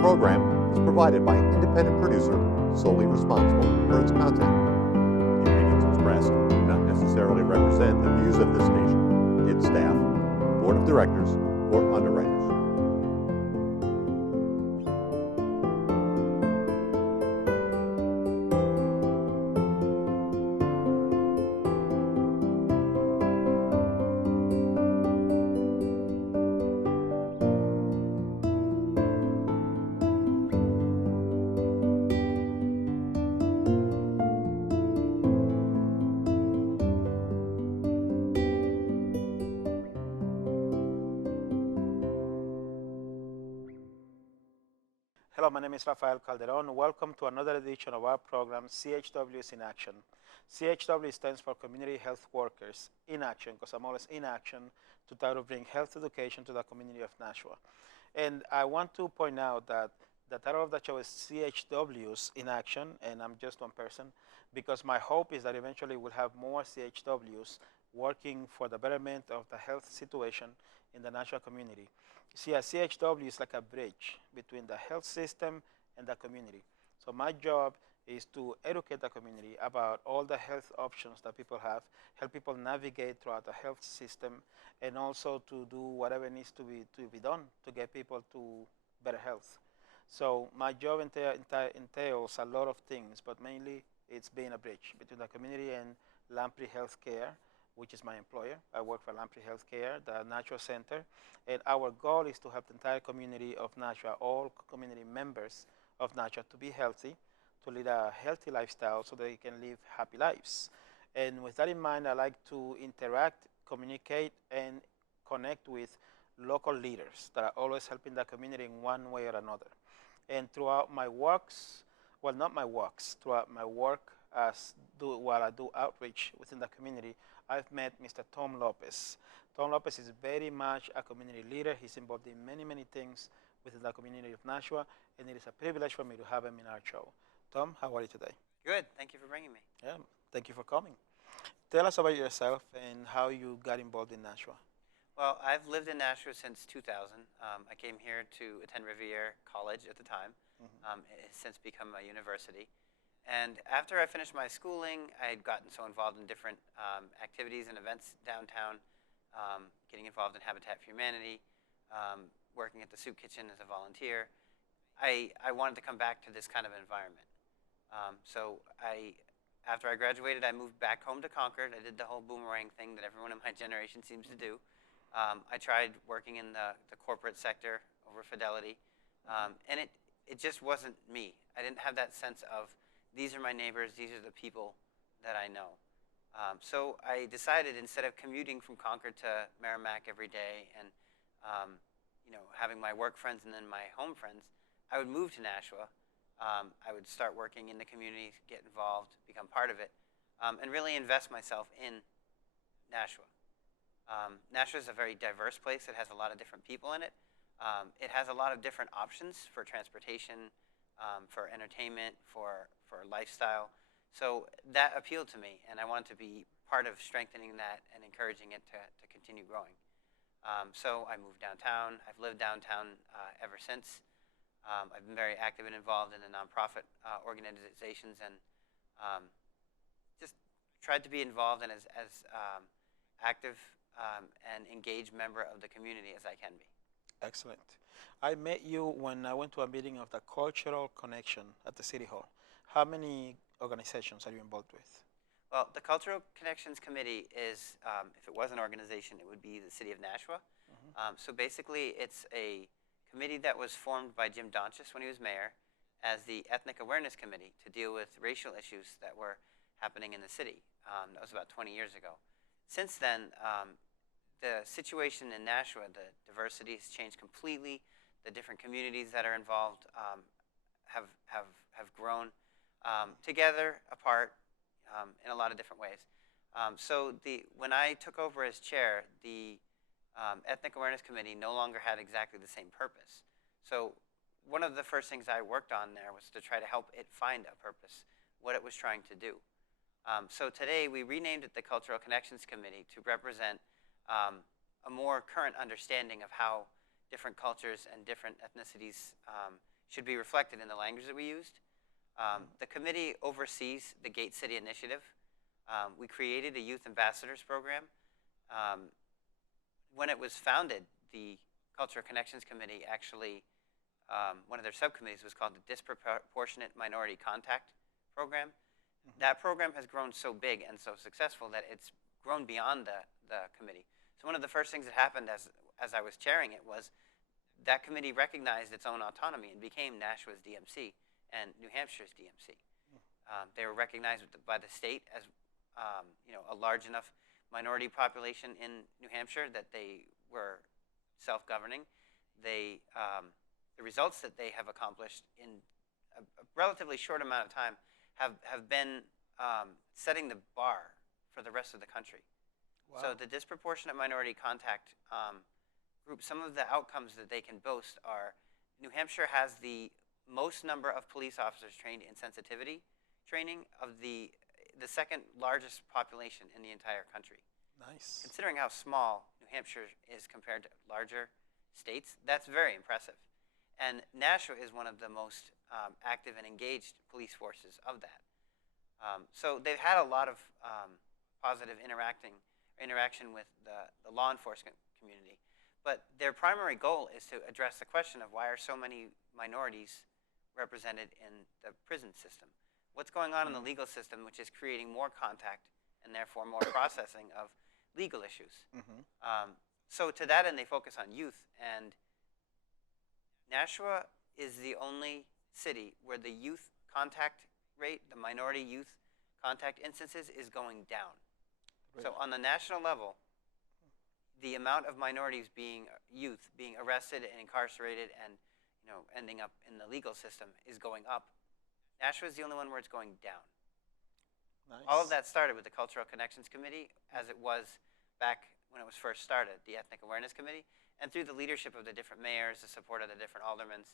program is provided by an independent producer solely responsible for its content. The opinions expressed do not necessarily represent the views of this station, its staff, board of directors, or underwriters. Hello, my name is Rafael Calderon. Welcome to another edition of our program, CHW is in Action. CHW stands for Community Health Workers in Action, because I'm always in action to try to bring health education to the community of Nashua. And I want to point out that the title of the show is CHWs in Action, and I'm just one person, because my hope is that eventually we'll have more CHWs working for the betterment of the health situation in the Nashua community. See, a CHW is like a bridge between the health system and the community. So my job is to educate the community about all the health options that people have, help people navigate throughout the health system, and also to do whatever needs to be done to get people to better health. So my job entails a lot of things, but mainly it's being a bridge between the community and Lamprey Healthcare, which is my employer. I work for Lamprey Healthcare, the Nashua Center, and our goal is to help the entire community of Nashua, all community members of Nashua, to be healthy, to lead a healthy lifestyle so they can live happy lives. And with that in mind, I like to interact, communicate, and connect with local leaders that are always helping the community in one way or another. And throughout my works, well, not my works, throughout my work while I do outreach within the community, I've met Mr. Tom Lopez. Tom Lopez is very much a community leader. He's involved in many, many things within the community of Nashua, and it is a privilege for me to have him in our show. Tom, how are you today? Good. Thank you for bringing me. Yeah, thank you for coming. Tell us about yourself and how you got involved in Nashua. Well, I've lived in Nashua since 2000. I came here to attend Rivier College at the time. It has since become a university. And after I finished my schooling, I had gotten so involved in different activities and events downtown, getting involved in Habitat for Humanity, working at the soup kitchen as a volunteer. I wanted to come back to this kind of environment. After I graduated, I moved back home to Concord. I did the whole boomerang thing that everyone in my generation seems to do. I tried working in the corporate sector over Fidelity, and it just wasn't me. I didn't have that sense of, these are my neighbors, these are the people that I know. So I decided, instead of commuting from Concord to Merrimack every day and having my work friends and then my home friends, I would move to Nashua. I would start working in the community, get involved, become part of it, and really invest myself in Nashua. Nashua is a very diverse place. It has a lot of different people in it. It has a lot of different options for transportation, for entertainment, for lifestyle. So that appealed to me, and I wanted to be part of strengthening that and encouraging it to continue growing. So I moved downtown. I've lived downtown ever since. I've been very active and involved in the nonprofit organizations, and just tried to be involved and as active and engaged member of the community as I can be. Excellent. I met you when I went to a meeting of the Cultural Connection at the City Hall. How many organizations are you involved with? Well, the Cultural Connections Committee is, if it was an organization, it would be the City of Nashua. So basically, it's a committee that was formed by Jim Donchis when he was mayor as the Ethnic Awareness Committee to deal with racial issues that were happening in the city. That was about 20 years ago. Since then, the situation in Nashua, the diversity has changed completely. The different communities that are involved have grown together, apart, in a lot of different ways. When I took over as chair, the Ethnic Awareness Committee no longer had exactly the same purpose. So one of the first things I worked on there was to try to help it find a purpose, what it was trying to do. So today we renamed it the Cultural Connections Committee to represent a more current understanding of how different cultures and different ethnicities should be reflected in the language that we used. The committee oversees the Gate City Initiative. We created a Youth Ambassadors Program. When it was founded, the Cultural Connections Committee actually, one of their subcommittees was called the Disproportionate Minority Contact Program. That program has grown so big and so successful that it's grown beyond the committee. So one of the first things that happened as I was chairing it was that committee recognized its own autonomy and became Nashua's DMC and New Hampshire's DMC. They were recognized by the state as a large enough minority population in New Hampshire that they were self-governing. The results that they have accomplished in a relatively short amount of time have been setting the bar for the rest of the country. Wow. So the disproportionate minority contact group, some of the outcomes that they can boast are New Hampshire has the most number of police officers trained in sensitivity training of the second largest population in the entire country. Nice. Considering how small New Hampshire is compared to larger states, that's very impressive. And Nashua is one of the most active and engaged police forces of that. So they've had a lot of positive interaction with the law enforcement community. But their primary goal is to address the question of why are so many minorities represented in the prison system? What's going on in the legal system, which is creating more contact and therefore more processing of legal issues? So to that end, they focus on youth. And Nashua is the only city where the youth contact rate, the minority youth contact instances, is going down. Really? So on the national level, the amount of youth being arrested and incarcerated and ending up in the legal system is going up. Nashua is the only one where it's going down. Nice. All of that started with the Cultural Connections Committee, as it was back when it was first started, the Ethnic Awareness Committee, and through the leadership of the different mayors, the support of the different aldermans,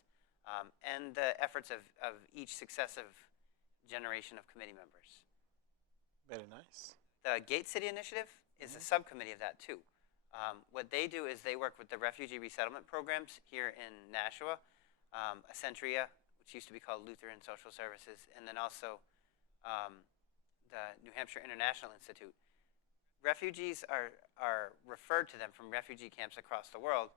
and the efforts of each successive generation of committee members. Very nice. The Gate City Initiative is a subcommittee of that too. What they do is they work with the refugee resettlement programs here in Nashua, Accentria, which used to be called Lutheran Social Services, and then also the New Hampshire International Institute. Refugees are referred to them from refugee camps across the world,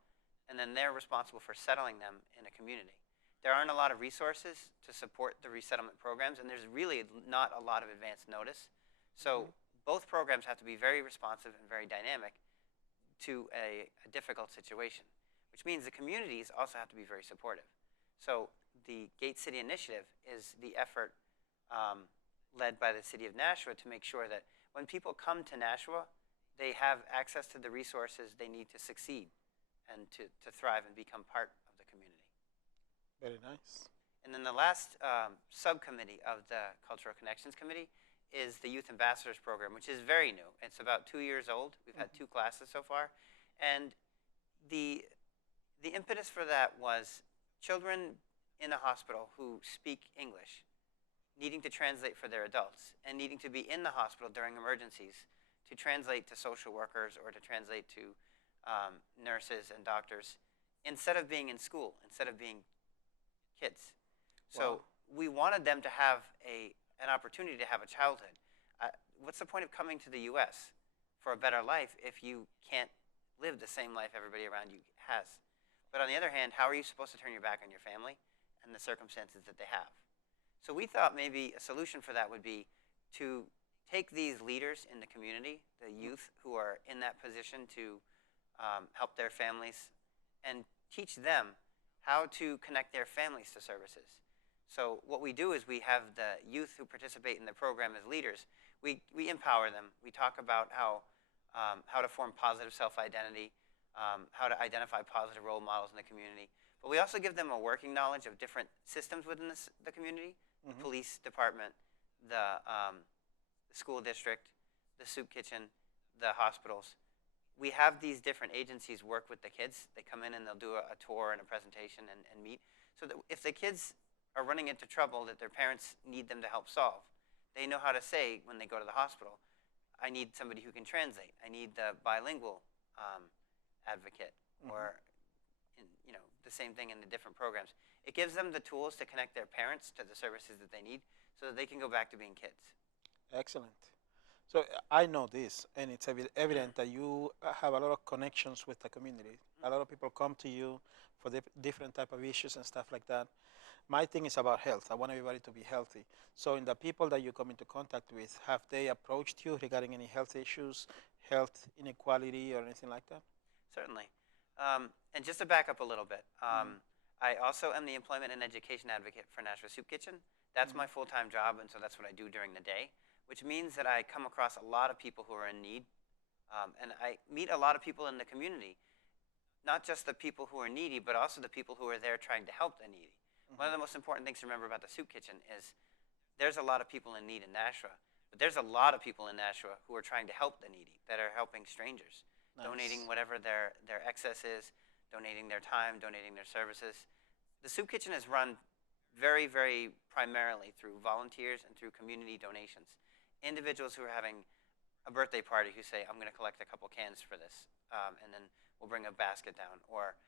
and then they're responsible for settling them in a community. There aren't a lot of resources to support the resettlement programs, and there's really not a lot of advance notice. So both programs have to be very responsive and very dynamic to a difficult situation, which means the communities also have to be very supportive. So the Gate City Initiative is the effort led by the city of Nashua to make sure that when people come to Nashua, they have access to the resources they need to succeed and to thrive and become part of the community. Very nice. And then the last subcommittee of the Cultural Connections Committee is the Youth Ambassadors Program, which is very new. It's about 2 years old. We've had 2 classes so far. And the impetus for that was children in a hospital who speak English needing to translate for their adults and needing to be in the hospital during emergencies to translate to social workers or to translate to nurses and doctors instead of being in school, instead of being kids. So we wanted them to have an opportunity to have a childhood. What's the point of coming to the U.S. for a better life if you can't live the same life everybody around you has? But on the other hand, how are you supposed to turn your back on your family and the circumstances that they have? So we thought maybe a solution for that would be to take these leaders in the community, the youth who are in that position to help their families, and teach them how to connect their families to services. So what we do is we have the youth who participate in the program as leaders. We empower them. We talk about how to form positive self-identity, how to identify positive role models in the community. But we also give them a working knowledge of different systems within the community, the police department, the school district, the soup kitchen, the hospitals. We have these different agencies work with the kids. They come in and they'll do a tour and a presentation and meet. So that if the kids are running into trouble that their parents need them to help solve, they know how to say when they go to the hospital, I need somebody who can translate. I need the bilingual advocate. Or the same thing in the different programs. It gives them the tools to connect their parents to the services that they need so that they can go back to being kids. Excellent. So I know this, and it's evident that you have a lot of connections with the community. A lot of people come to you for different type of issues and stuff like that. My thing is about health. I want everybody to be healthy. So in the people that you come into contact with, have they approached you regarding any health issues, health inequality, or anything like that? Certainly. And just to back up a little bit, I also am the employment and education advocate for Nashua Soup Kitchen. That's my full-time job, and so that's what I do during the day, which means that I come across a lot of people who are in need, and I meet a lot of people in the community, not just the people who are needy, but also the people who are there trying to help the needy. One of the most important things to remember about the soup kitchen is there's a lot of people in need in Nashua, but there's a lot of people in Nashua who are trying to help the needy, that are helping strangers, donating whatever their excess is, donating their time, donating their services. The soup kitchen is run very, very primarily through volunteers and through community donations. Individuals who are having a birthday party who say, I'm going to collect a couple cans for this, and then we'll bring a basket down. Or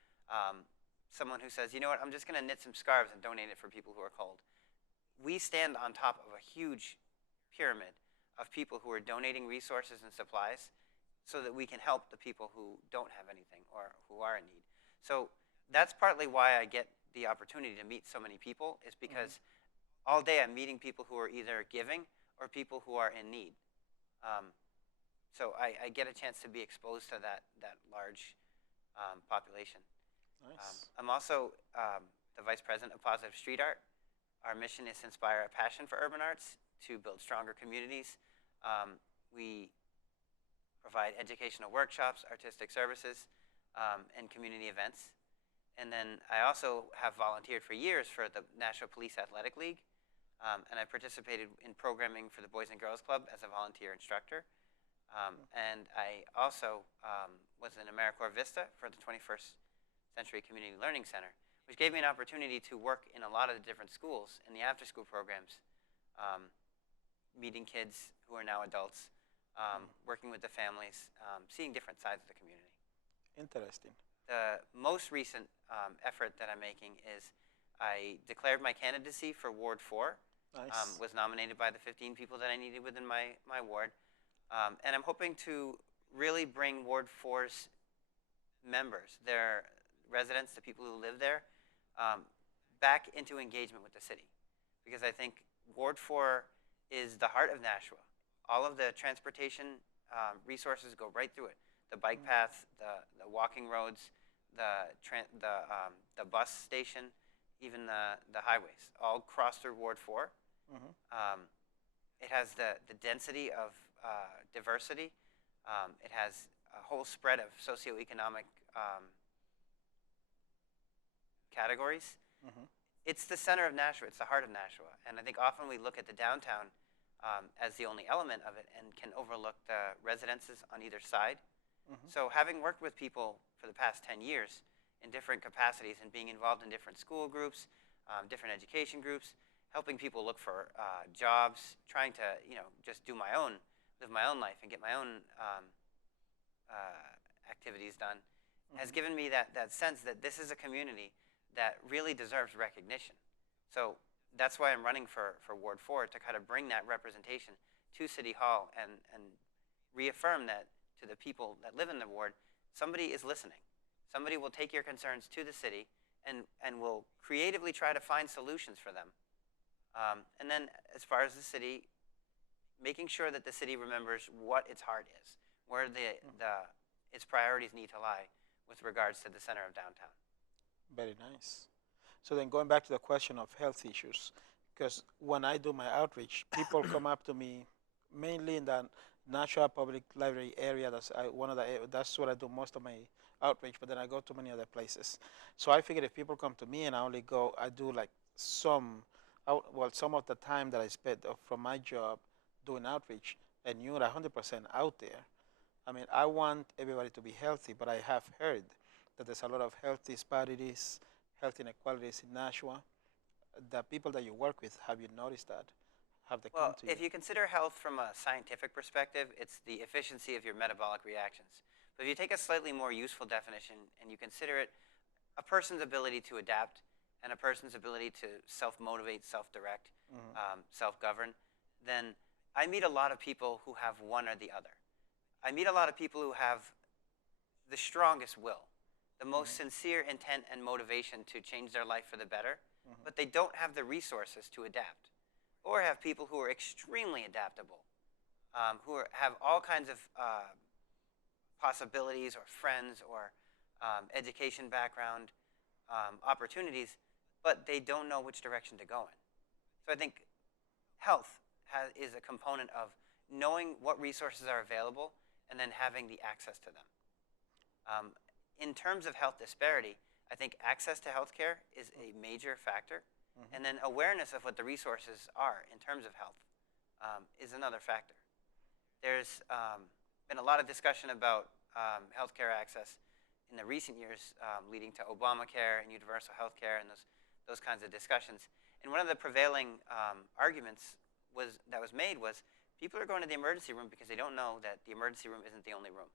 someone who says, you know what, I'm just going to knit some scarves and donate it for people who are cold. We stand on top of a huge pyramid of people who are donating resources and supplies so that we can help the people who don't have anything or who are in need. So that's partly why I get the opportunity to meet so many people, is because all day I'm meeting people who are either giving or people who are in need. So I get a chance to be exposed to that large population. Nice. I'm also the Vice President of Positive Street Art. Our mission is to inspire a passion for urban arts, to build stronger communities. We provide educational workshops, artistic services, and community events. And then I also have volunteered for years for the Nashua Police Athletic League, and I participated in programming for the Boys and Girls Club as a volunteer instructor. And I also was in AmeriCorps Vista for the 21st Century Community Learning Center, which gave me an opportunity to work in a lot of the different schools in the after-school programs, meeting kids who are now adults, working with the families, seeing different sides of the community. Interesting. The most recent effort that I'm making is I declared my candidacy for Ward 4, Nice. was nominated by the 15 people that I needed within my ward, and I'm hoping to really bring Ward 4's members, their residents, the people who live there, back into engagement with the city. Because I think Ward 4 is the heart of Nashua. All of the transportation resources go right through it. The bike paths, the walking roads, the bus station, even the highways, all cross through Ward 4. It has the density of diversity. It has a whole spread of socioeconomic categories. It's the center of Nashua. It's the heart of Nashua. And I think often we look at the downtown as the only element of it and can overlook the residences on either side. So having worked with people for the past 10 years in different capacities and being involved in different school groups, different education groups, helping people look for jobs, trying to just live my own life and get my own activities done, has given me that sense that this is a community that really deserves recognition. So that's why I'm running for Ward 4, to kind of bring that representation to City Hall and reaffirm that to the people that live in the ward, somebody is listening. Somebody will take your concerns to the city and will creatively try to find solutions for them. And then as far as the city, making sure that the city remembers what its heart is, where its priorities need to lie with regards to the center of downtown. Very nice. So then going back to the question of health issues, because when I do my outreach, people come up to me mainly in the Nashua Public Library area. That's where I do most of my outreach, but then I go to many other places. So I figured if people come to me and I do like some of the time that I spent from my job doing outreach, and you're 100% out there. I mean, I want everybody to be healthy, but I have heard that there's a lot of health disparities, health inequalities in Nashua. The people that you work with, have you noticed that? Have they come to you? If you consider health from a scientific perspective, it's the efficiency of your metabolic reactions. But if you take a slightly more useful definition and you consider it a person's ability to adapt and a person's ability to self-motivate, self-direct, self-govern, then I meet a lot of people who have one or the other. I meet a lot of people who have the strongest will, the most sincere intent and motivation to change their life for the better, but they don't have the resources to adapt. Or have people who are extremely adaptable, have all kinds of possibilities or friends or education background, opportunities, but they don't know which direction to go in. So I think health is a component of knowing what resources are available and then having the access to them. In terms of health disparity, I think access to healthcare is a major factor, and then awareness of what the resources are in terms of health is another factor. There's been a lot of discussion about healthcare access in the recent years, leading to Obamacare and universal healthcare and those kinds of discussions. And one of the prevailing arguments that was made was people are going to the emergency room because they don't know that the emergency room isn't the only room.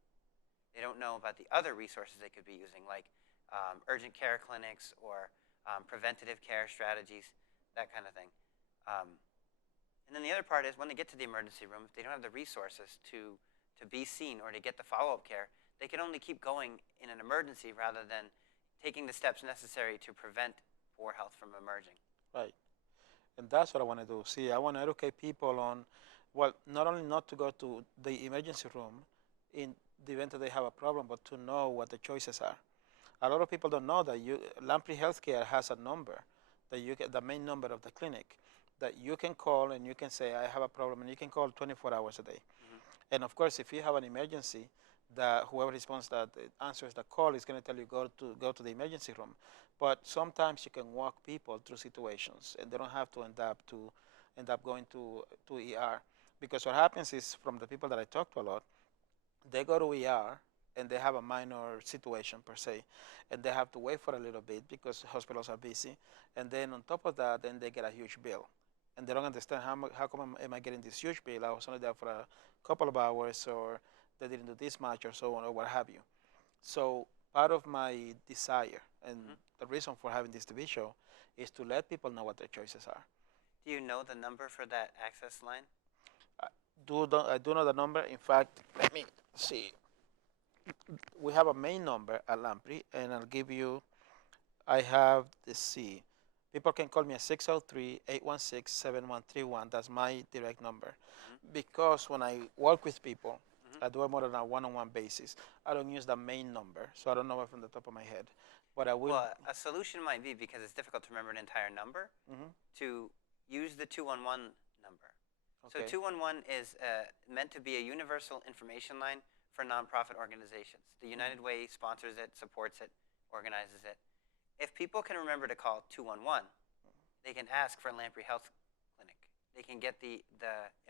They don't know about the other resources they could be using, like urgent care clinics or preventative care strategies, that kind of thing. And then the other part is when they get to the emergency room, if they don't have the resources to be seen or to get the follow-up care, they can only keep going in an emergency rather than taking the steps necessary to prevent poor health from emerging. Right. And that's what I want to do. See, I want to educate people on, well, not only not to go to the emergency room in the event that they have a problem, but to know what the choices are. A lot of people don't know that Lamprey Healthcare has a number that you get, the main number of the clinic, that you can call and you can say, I have a problem, and you can call 24 hours a day. And of course, if you have an emergency, whoever responds that answers the call is going to tell you go to the emergency room. But sometimes you can walk people through situations, and they don't have to end up going to ER. Because what happens is, from the people that I talk to a lot, they go to ER and they have a minor situation per se, and they have to wait for a little bit because hospitals are busy. And then on top of that, then they get a huge bill, and they don't understand how come am I getting this huge bill? I was only there for a couple of hours, or they didn't do this much, or so on, or what have you. So part of my desire and the reason for having this TV show is to let people know what their choices are. Do you know the number for that access line? I do know the number. In fact, let me see. We have a main number at Lamprey, and I'll give you, I have, let's see, people can call me at 603-816-7131. That's my direct number. Because when I work with people, I do it more on a one-on-one basis. I don't use the main number, so I don't know it from the top of my head. But I will. Well, a solution might be, because it's difficult to remember an entire number, to use the 211 number. Okay. So 211 is meant to be a universal information line for nonprofit organizations. The United Way sponsors it, supports it, organizes it. If people can remember to call 211, they can ask for a Lamprey Health Clinic. They can get the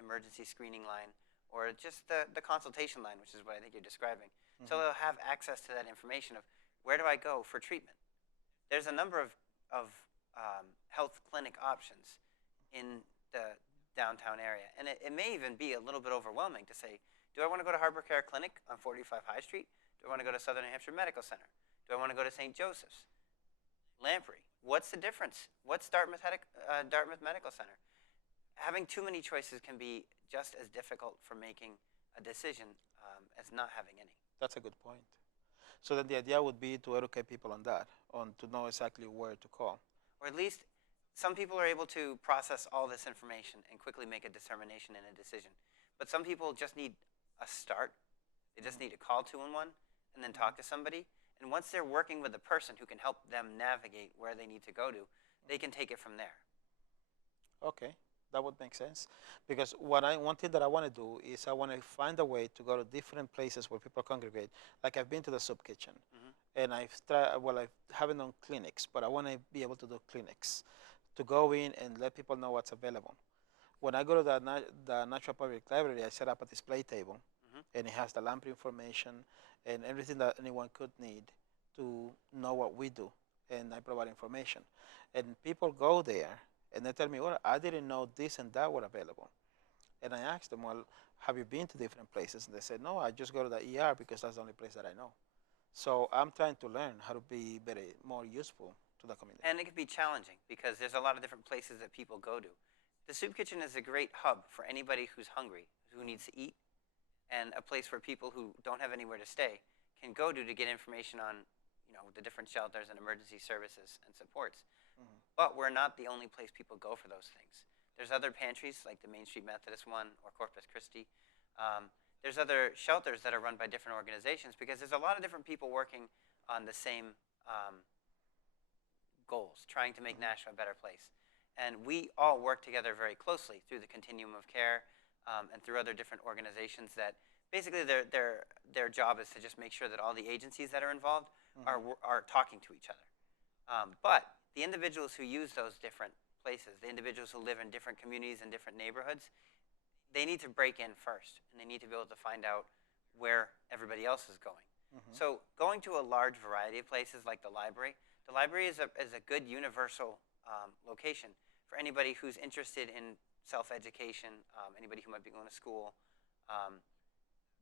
emergency screening line, or just the consultation line, which is what I think you're describing. So they'll have access to that information of, where do I go for treatment? There's a number of health clinic options in the downtown area. And it may even be a little bit overwhelming to say, do I want to go to Harbor Care Clinic on 45 High Street? Do I want to go to Southern New Hampshire Medical Center? Do I want to go to St. Joseph's? Lamprey, what's the difference? What's Dartmouth Medical Center? Having too many choices can be just as difficult for making a decision as not having any. That's a good point. So then the idea would be to educate people on that, to know exactly where to call. Or at least some people are able to process all this information and quickly make a determination and a decision. But some people just need a start. They just need to call 211 and then talk to somebody. And once they're working with a person who can help them navigate where they need to go to, they can take it from there. Okay, that would make sense. Because one thing that I want to do is I want to find a way to go to different places where people congregate. Like I've been to the soup kitchen, and I haven't done clinics, but I want to be able to do clinics, to go in and let people know what's available. When I go to the Natural Public Library, I set up a display table, and it has the Lamprey information and everything that anyone could need to know what we do, and I provide information. And people go there, and they tell me, well, I didn't know this and that were available. And I asked them, well, have you been to different places? And they said, no, I just go to the ER because that's the only place that I know. So I'm trying to learn how to be better, more useful to the community. And it can be challenging because there's a lot of different places that people go to. The soup kitchen is a great hub for anybody who's hungry, who needs to eat, and a place where people who don't have anywhere to stay can go to get information on, the different shelters and emergency services and supports. Mhm. But we're not the only place people go for those things. There's other pantries like the Main Street Methodist one or Corpus Christi. There's other shelters that are run by different organizations because there's a lot of different people working on the same goals, trying to make Nashua a better place. And we all work together very closely through the continuum of care and through other different organizations that basically their job is to just make sure that all the agencies that are involved are talking to each other. But the individuals who use those different places, the individuals who live in different communities and different neighborhoods, they need to break in first, and they need to be able to find out where everybody else is going. So going to a large variety of places like the library is a good universal location for anybody who's interested in self-education, anybody who might be going to school.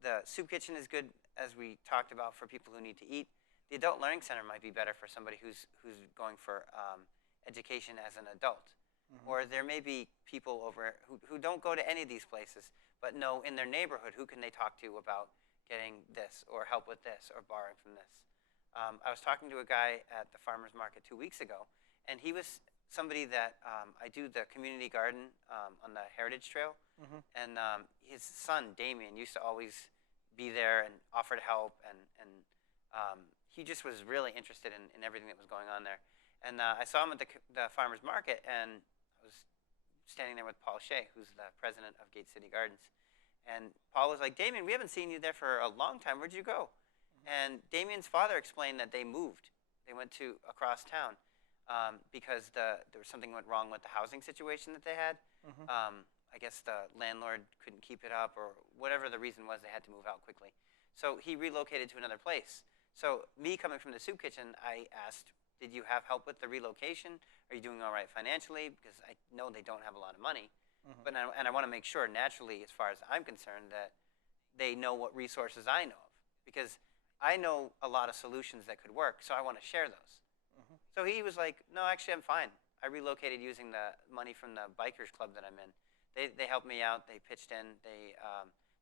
The soup kitchen is good, as we talked about, for people who need to eat. The adult learning center might be better for somebody who's going for education as an adult. Or there may be people over who don't go to any of these places, but know in their neighborhood who can they talk to about getting this or help with this or borrowing from this. I was talking to a guy at the farmer's market 2 weeks ago, and he was somebody that I do the community garden on the Heritage Trail, and his son, Damien, used to always be there and offer to help, and he just was really interested in everything that was going on there. And I saw him at the farmer's market, and I was standing there with Paul Shea, who's the president of Gate City Gardens. And Paul was like, Damien, we haven't seen you there for a long time. Where'd you go? And Damien's father explained that they moved. They went to across town because there was something went wrong with the housing situation that they had. I guess the landlord couldn't keep it up, or whatever the reason was, they had to move out quickly. So he relocated to another place. So me coming from the soup kitchen, I asked, did you have help with the relocation? Are you doing all right financially? Because I know they don't have a lot of money. And I want to make sure, naturally, as far as I'm concerned, that they know what resources I know of. Because I know a lot of solutions that could work, so I want to share those. So he was like, no, actually, I'm fine. I relocated using the money from the bikers club that I'm in. They helped me out. They pitched in. They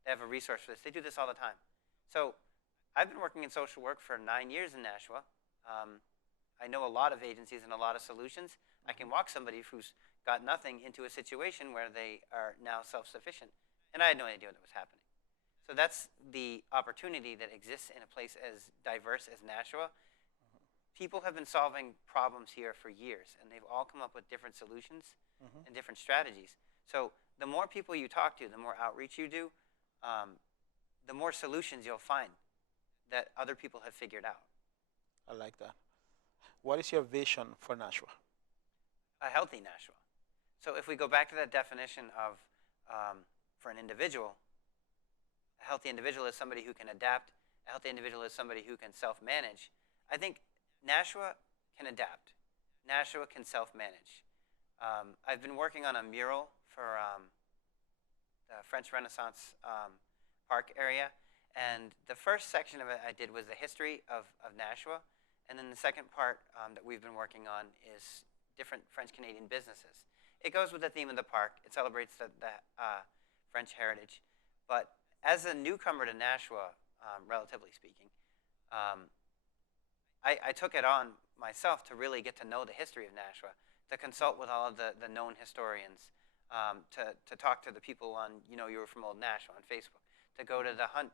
have a resource for this. They do this all the time. So I've been working in social work for 9 years in Nashua. I know a lot of agencies and a lot of solutions. I can walk somebody who's got nothing into a situation where they are now self-sufficient. And I had no idea what was happening. So that's the opportunity that exists in a place as diverse as Nashua. People have been solving problems here for years, and they've all come up with different solutions and different strategies. So the more people you talk to, the more outreach you do, the more solutions you'll find that other people have figured out. I like that. What is your vision for Nashua? A healthy Nashua. So if we go back to that definition of, for an individual, a healthy individual is somebody who can adapt. A healthy individual is somebody who can self-manage. I think Nashua can adapt. Nashua can self-manage. I've been working on a mural for the French Renaissance Park area, and the first section of it I did was the history of Nashua, and then the second part that we've been working on is different French-Canadian businesses. It goes with the theme of the park. It celebrates the French heritage. But as a newcomer to Nashua, relatively speaking, I took it on myself to really get to know the history of Nashua, to consult with all of the known historians, to talk to the people on, you were from Old Nashua on Facebook, to go to the Hunt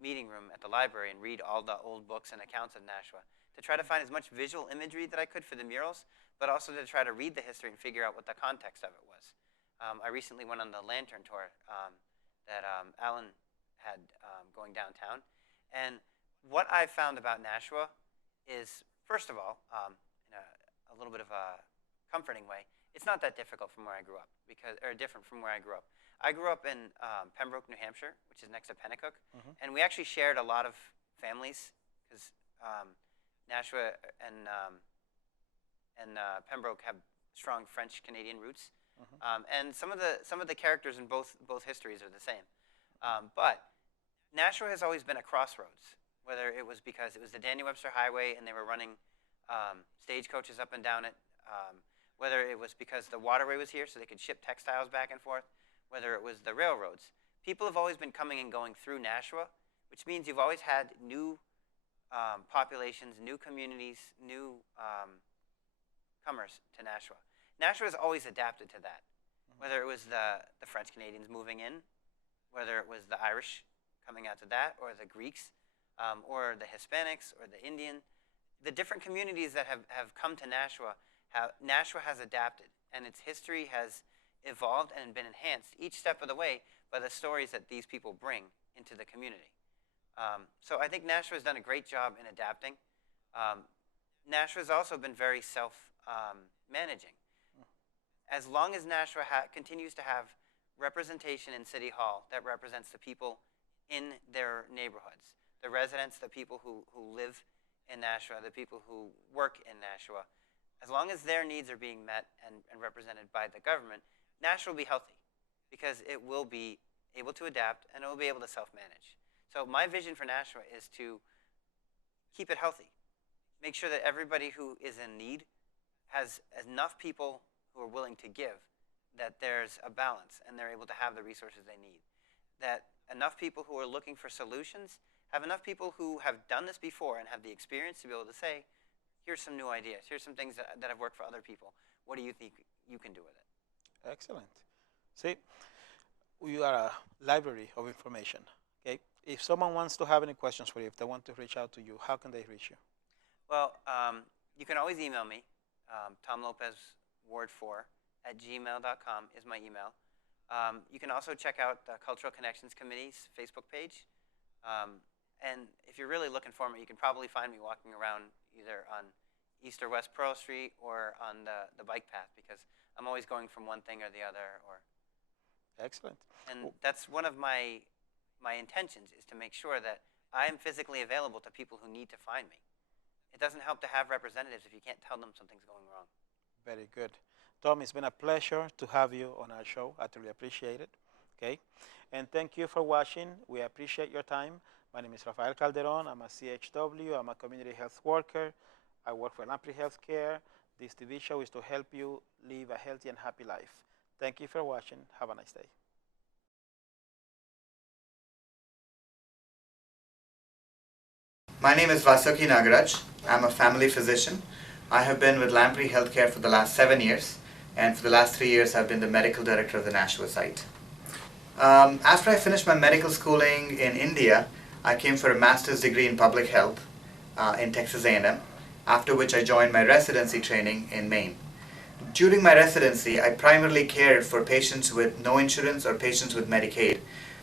meeting room at the library and read all the old books and accounts of Nashua, to try to find as much visual imagery that I could for the murals, but also to try to read the history and figure out what the context of it was. I recently went on the lantern tour that Alan had going downtown, and what I found about Nashua is, first of all, in a little bit of a comforting way, it's not that difficult from where I grew up, or different from where I grew up. I grew up in Pembroke, New Hampshire, which is next to Pennacook, and we actually shared a lot of families, because Nashua and Pembroke have strong French-Canadian roots, and some of the characters in both histories are the same. But Nashua has always been a crossroads. whether it was because it was the Daniel Webster Highway and they were running stagecoaches up and down it, whether it was because the waterway was here so they could ship textiles back and forth, whether it was the railroads. People have always been coming and going through Nashua, which means you've always had new populations, new communities, new comers to Nashua. Nashua has always adapted to that, whether it was the French Canadians moving in, whether it was the Irish coming out to that, or the Greeks, or the Hispanics, or the Indian. The different communities that have come to Nashua, Nashua has adapted, and its history has evolved and been enhanced each step of the way by the stories that these people bring into the community. So I think Nashua has done a great job in adapting. Nashua has also been very self-managing. As long as Nashua continues to have representation in City Hall that represents the people in their neighborhoods, the residents, the people who live in Nashua, the people who work in Nashua, as long as their needs are being met and represented by the government, Nashua will be healthy because it will be able to adapt and it will be able to self-manage. So my vision for Nashua is to keep it healthy, make sure that everybody who is in need has enough people who are willing to give, that there's a balance and they're able to have the resources they need, that enough people who are looking for solutions have enough people who have done this before and have the experience to be able to say, here's some new ideas, here's some things that have worked for other people. What do you think you can do with it? Excellent. See, we are a library of information. Okay. If someone wants to have any questions for you, if they want to reach out to you, how can they reach you? Well, you can always email me. Tom Lopez, ward4@gmail.com is my email. You can also check out the Cultural Connections Committee's Facebook page. And if you're really looking for me, you can probably find me walking around either on East or West Pearl Street or on the bike path, because I'm always going from one thing or the other. Excellent. And that's one of my intentions, is to make sure that I am physically available to people who need to find me. It doesn't help to have representatives if you can't tell them something's going wrong. Very good. Tom, it's been a pleasure to have you on our show. I truly appreciate it. Okay. And thank you for watching. We appreciate your time. My name is Rafael Calderon. I'm a CHW. I'm a community health worker. I work for Lamprey Healthcare. This TV show is to help you live a healthy and happy life. Thank you for watching. Have a nice day. My name is Vasuki Nagaraj. I'm a family physician. I have been with Lamprey Healthcare for the last 7 years, and for the last 3 years I've been the medical director of the Nashua site. After I finished my medical schooling in India, I came for a master's degree in public health in Texas A&M, after which I joined my residency training in Maine. During my residency, I primarily cared for patients with no insurance or patients with Medicaid,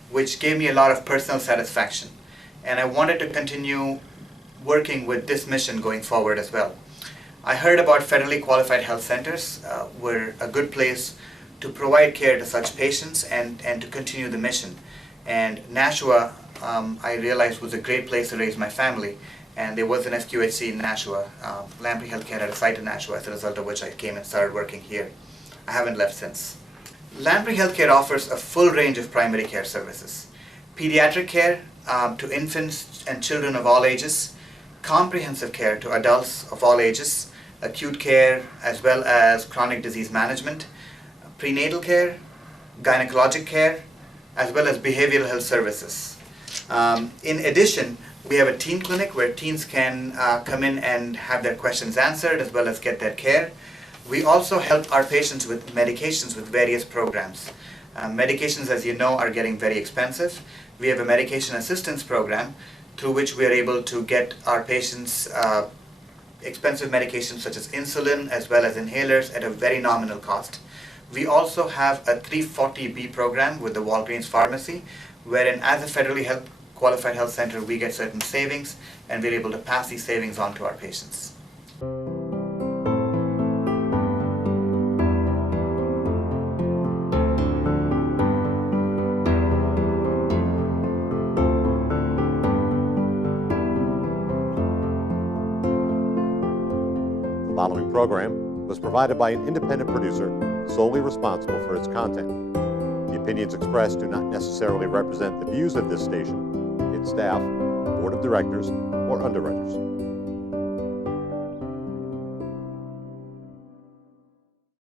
which gave me a lot of personal satisfaction. And I wanted to continue working with this mission going forward as well. I heard about federally qualified health centers were a good place to provide care to such patients and to continue the mission. And Nashua, I realized, was a great place to raise my family. And there was an SQHC in Nashua. Lamprey Healthcare had a site in Nashua, as a result of which I came and started working here. I haven't left since. Lamprey Healthcare offers a full range of primary care services. Pediatric care to infants and children of all ages, comprehensive care to adults of all ages, acute care as well as chronic disease management, prenatal care, gynecologic care, as well as behavioral health services. In addition, we have a teen clinic where teens can come in and have their questions answered as well as get their care. We also help our patients with medications with various programs. Medications, as you know, are getting very expensive. We have a medication assistance program through which we are able to get our patients expensive medications such as insulin as well as inhalers at a very nominal cost. We also have a 340B program with the Walgreens Pharmacy, wherein as a federally qualified health center we get certain savings and we're able to pass these savings on to our patients. The following program was provided by an independent producer solely responsible for its content. The opinions expressed do not necessarily represent the views of this station, its staff, Board of Directors, or Underwriters.